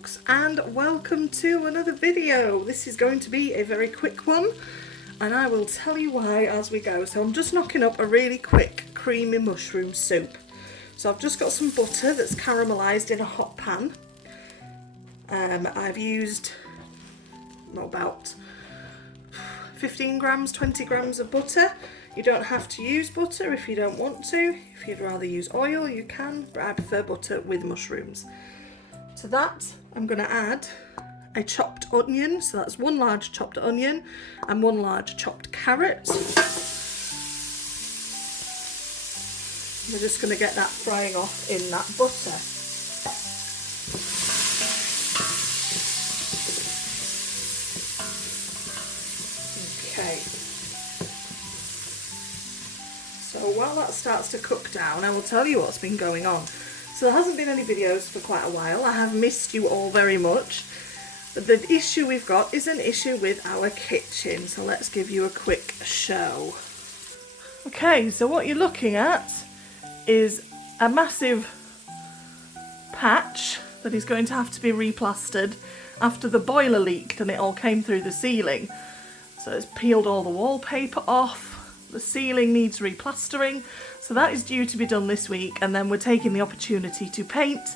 cooks, and welcome to another video. This is going to be a very quick one and I will tell you why as we go. So I'm just knocking up a really quick creamy mushroom soup. So I've just got some butter that's caramelised in a hot pan. I've used about 15 grams, 20 grams of butter. You don't have to use butter if you don't want to. If you'd rather use oil, you can, but I prefer butter with mushrooms. To that, I'm going to add a chopped onion. So that's one large chopped onion and one large chopped carrot. We're just going to get that frying off in that butter. Okay. So while that starts to cook down, I will tell you what's been going on. So there hasn't been any videos for quite a while. I have missed you all very much. But the issue we've got is an issue with our kitchen. So let's give you a quick show. Okay, so what you're looking at is a massive patch that is going to have to be replastered after the boiler leaked and it all came through the ceiling. So it's peeled all the wallpaper off. The ceiling needs replastering, so that is due to be done this week, and then we're taking the opportunity to paint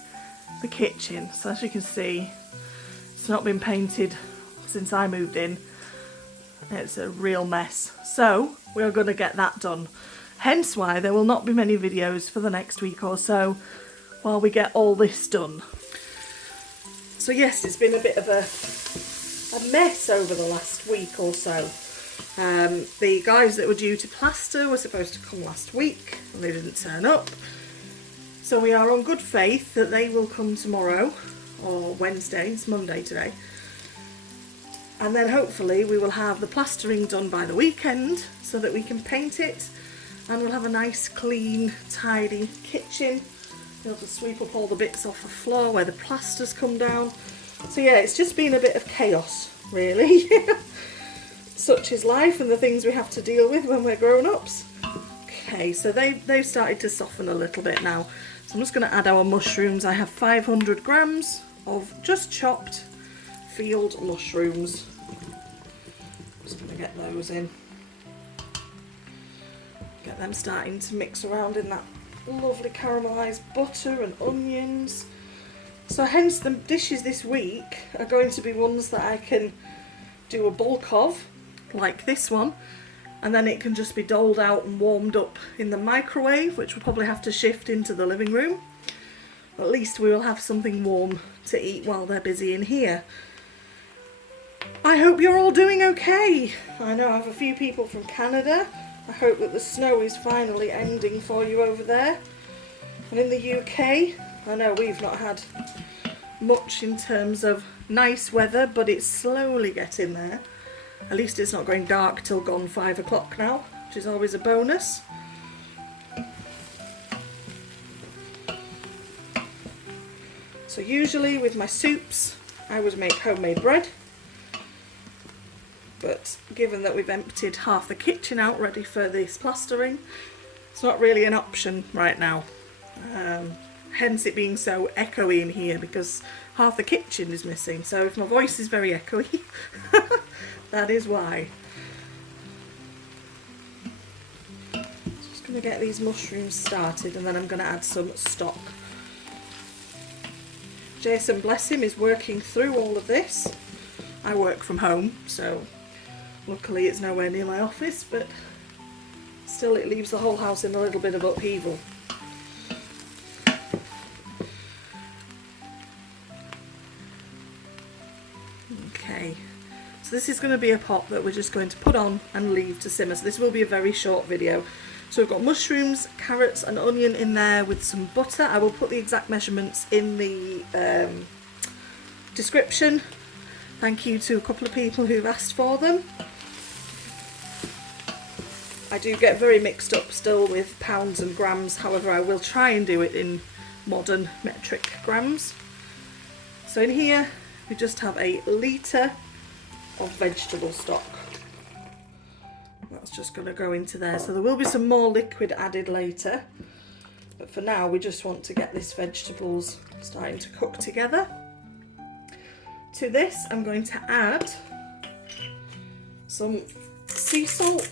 the kitchen. So as you can see, it's not been painted since I moved in. It's a real mess. So we're going to get that done. Hence why there will not be many videos for the next week or so while we get all this done. So yes, it's been a bit of a mess over the last week or so. The guys that were due to plaster were supposed to come last week and they didn't turn up. So we are on good faith that they will come tomorrow or Wednesday. It's Monday today. And then hopefully we will have the plastering done by the weekend so that we can paint it and we'll have a nice clean tidy kitchen. Be able to sweep up all the bits off the floor where the plaster's come down. So yeah, it's just been a bit of chaos really. Such is life and the things we have to deal with when we're grown-ups. Okay, so they've started to soften a little bit now. So I'm just going to add our mushrooms. I have 500 grams of just chopped field mushrooms. Just going to get those in. Get them starting to mix around in that lovely caramelised butter and onions. So hence the dishes this week are going to be ones that I can do a bulk of, like this one, and then it can just be doled out and warmed up in the microwave, which we'll probably have to shift into the living room. At least we will have something warm to eat while they're busy in here. I hope you're all doing okay. I know I have a few people from Canada. I hope that the snow is finally ending for you over there. And in the UK, I know we've not had much in terms of nice weather, but it's slowly getting there. At least it's not going dark till gone 5 o'clock now, which is always a bonus. So usually with my soups I would make homemade bread, but given that we've emptied half the kitchen out ready for this plastering, it's not really an option right now. Hence it being so echoey in here because half the kitchen is missing. So if my voice is very echoey, that is why. Just going to get these mushrooms started and then I'm going to add some stock. Jason, bless him, is working through all of this. I work from home, so luckily it's nowhere near my office, but still it leaves the whole house in a little bit of upheaval. Okay, so this is going to be a pot that we're just going to put on and leave to simmer. So this will be a very short video. So we've got mushrooms, carrots and onion in there with some butter. I will put the exact measurements in the description. Thank you to a couple of people who've asked for them. I do get very mixed up still with pounds and grams, however I will try and do it in modern metric grams. So in here we just have a litre of vegetable stock. That's just going to go into there. So there will be some more liquid added later, but for now we just want to get this vegetables starting to cook together. To this, I'm going to add some sea salt.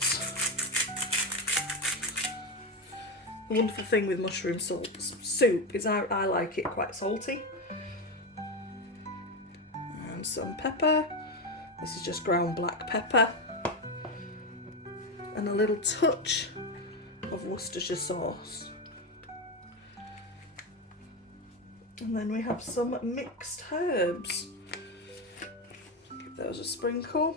The wonderful thing with mushroom soup is I like it quite salty. And some pepper. This is just ground black pepper. And a little touch of Worcestershire sauce. And then we have some mixed herbs. Give those a sprinkle.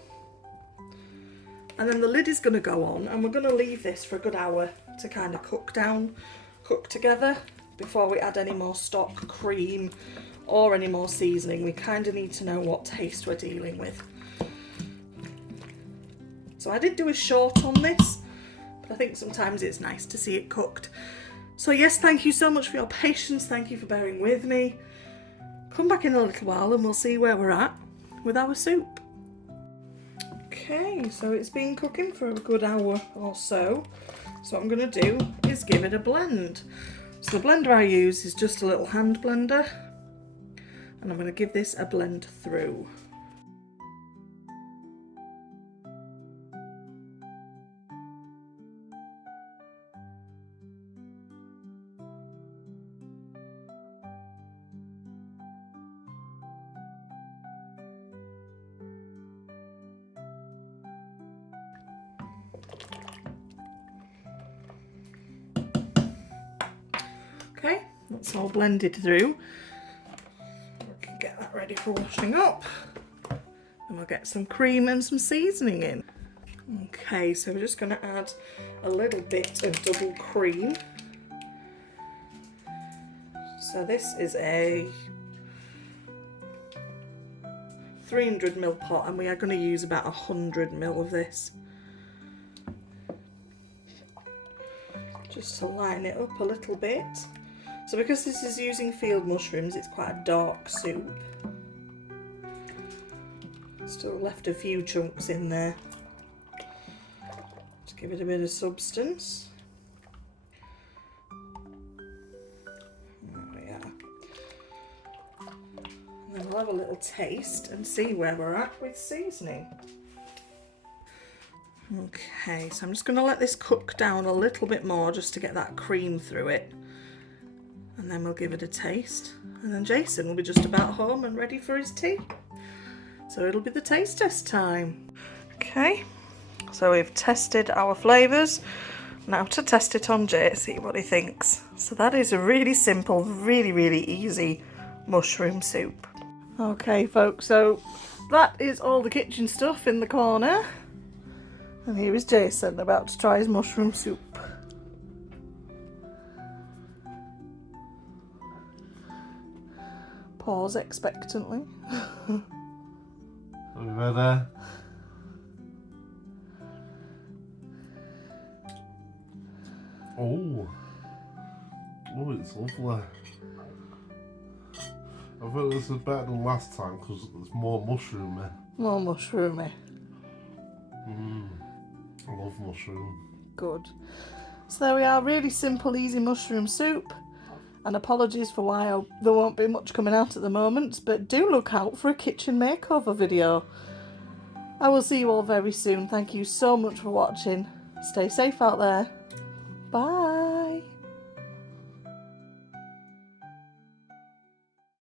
And then the lid is going to go on, and we're going to leave this for a good hour to kind of cook together before we add any more stock, cream, or any more seasoning. We kind of need to know what taste we're dealing with. So I did do a short on this, but I think sometimes it's nice to see it cooked. So yes, thank you so much for your patience. Thank you for bearing with me. Come back in a little while and we'll see where we're at with our soup. Okay, so it's been cooking for a good hour or so. So what I'm going to do is give it a blend. So the blender I use is just a little hand blender, and I'm going to give this a blend through. Okay, that's all blended through. We can get that ready for washing up. And we'll get some cream and some seasoning in. Okay, so we're just going to add a little bit of double cream. So this is a 300ml pot, and we are going to use about 100ml of this. Just to line it up a little bit. So because this is using field mushrooms, it's quite a dark soup. Still left a few chunks in there to give it a bit of substance. There we are. And then we'll have a little taste and see where we're at with seasoning. Okay, so I'm just going to let this cook down a little bit more just to get that cream through it. And then we'll give it a taste. And then Jason will be just about home and ready for his tea. So it'll be the taste test time. Okay, so we've tested our flavours. Now to test it on Jay, see what he thinks. So that is a really simple, really easy mushroom soup. Okay folks, so that is all the kitchen stuff in the corner. And here is Jason about to try his mushroom soup. Pause expectantly. Are we ready? Oh, it's lovely. I think this is better than last time because it's more mushroomy. More mushroomy. I love mushroom. Good. So there we are, really simple, easy mushroom soup. And apologies for why there won't be much coming out at the moment, but do look out for a kitchen makeover video. I will see you all very soon. Thank you so much for watching. Stay safe out there. Bye.